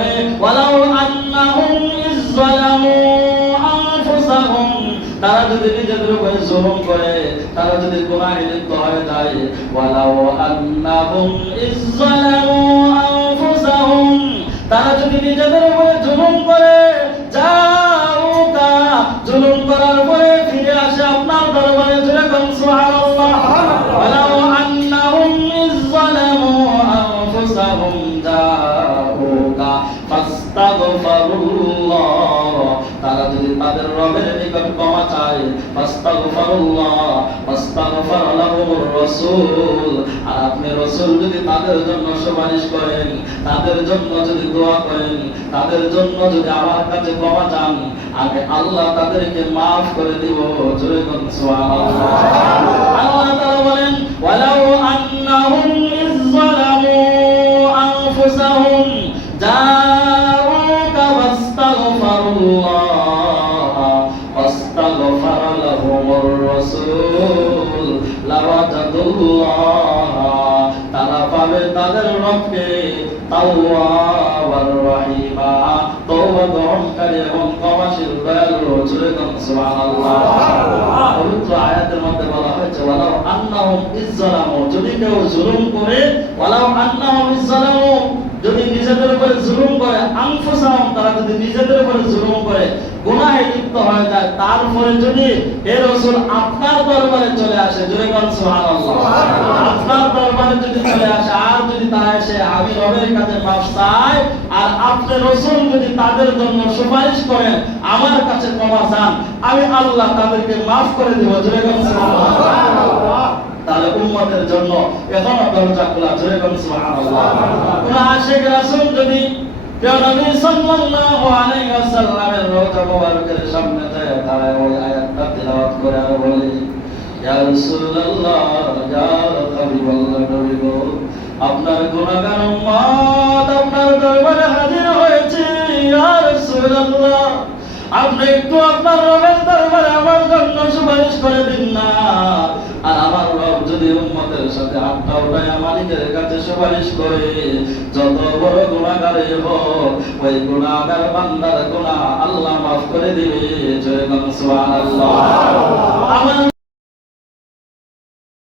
করে ওয়ালাউ আন্নাহুম ইযলামু আনফুসাহুম, তারা যদি নিজেদের উপরে জুলুম করে, তারা যদি গুনাহে লিপ্ত হয়ে যায়, ওয়ালাউ আন্নাহুম ইযলামু আনফুসাহুম, তারা যদি নিজেদের উপরে জুলুম করে, যাওকা, জুলুম করার পরে ফিরে আসে আপনার দরবারে, জোরে বলুন সুবহানাল্লাহ। ওয়ালাউ আন্নাহুম ইযলামু আনফুসাহুম যাওকা ফাস্তাগফিরুল্লাহ, তারা যদি তাদের রবের নিকট ক্ষমা চায়, ফাস্তাগফিরুল্লাহ ফাস্তাগফার লাহুমুর রাসূল, আর আপনি রাসূল যদি তাদের জন্য সুপারিশ করেন, তাদের জন্য যদি দোয়া করেন, তাদের জন্য যদি আমার কাছে ক্ষমা চান, আমি আল্লাহ তাদেরকে maaf করে দিব। জোরে বলুন সুবহানাল্লাহ। আল্লাহ তাআলা বলেন ওয়ালাউ আন্নাহুম ইযলামু আনফুসাহুম যাওকা ফাস্তাগফিরুল্লাহ ফাস্তাগফার লাহুমুর রাসূল লাওয়াজাদুল্লাহ, তারা পাবে তাদের রবকে তাওয়াবার রহিমা, তওবা গ্রহণকারী এবং ক্ষমাশীল দয়ালু। জোরে বলুন সুবহানাল্লাহ। পবিত্র আয়াতের মধ্যে বলা হয়েছে ওয়ালাউ আন্নাহুম ইযলামু, যদি কেউ জুলুম করে, ওয়ালাউ আন্নাহুম ইযলামু, যদি নিজেদের উপরে জুলুম করে, আনফুসাহুম, তারা যদি নিজেদের উপরে জুলুম করে গুনাহে লিপ্ত হয়ে যায়, তারপরে যদি এ রাসূল আপনার দরবারে চলে আসে, জোরে বলুন সুবহানাল্লাহ, আপনার দরবারে যদি চলে আসে, আর যদি তারা এসে আমি রবের কাছে মাফ চায়, আর আপনি রাসূল যদি তাদের জন্য সুপারিশ করেন, আমার কাছে ক্ষমা চান, আমি আল্লাহ তাদেরকে মাফ করে দেব। জোরে বলুন সুবহানাল্লাহ। তাহলে উম্মতের জন্য এখনো দরজা খোলা। জোরে বলুন সুবহানাল্লাহ। কোন আশিক রাসূল যদি কেউ নবী সাল্লাল্লাহু আলাইহি ওয়াসাল্লামের রওজা মুবারকের সামনে যায়, তারা ওই আয়াতটা তিলাওয়াত করে আর বলে ইয়া রাসূলুল্লাহ, ইয়া হাবিবাল্লাহ, নবী গো, আপনার গুনাহগার উম্মত আপনার দরবারে হাজির হয়েছে, ইয়া রাসূলুল্লাহ, আপনি একটু আপনার রবের দরবারে আমার জন্য সুপারিশ করে দিন না। আর আমার রব যদি উম্মতের সাথে হাতটা উঠায় মালিকের কাছে সুপারিশ করে, যত বড় গুনাহগারই হোক, ওই গুনাহগার বান্দার গুনাহ আল্লাহ মাফ করে দিবে। জয় সুবহানাল্লাহ। আমার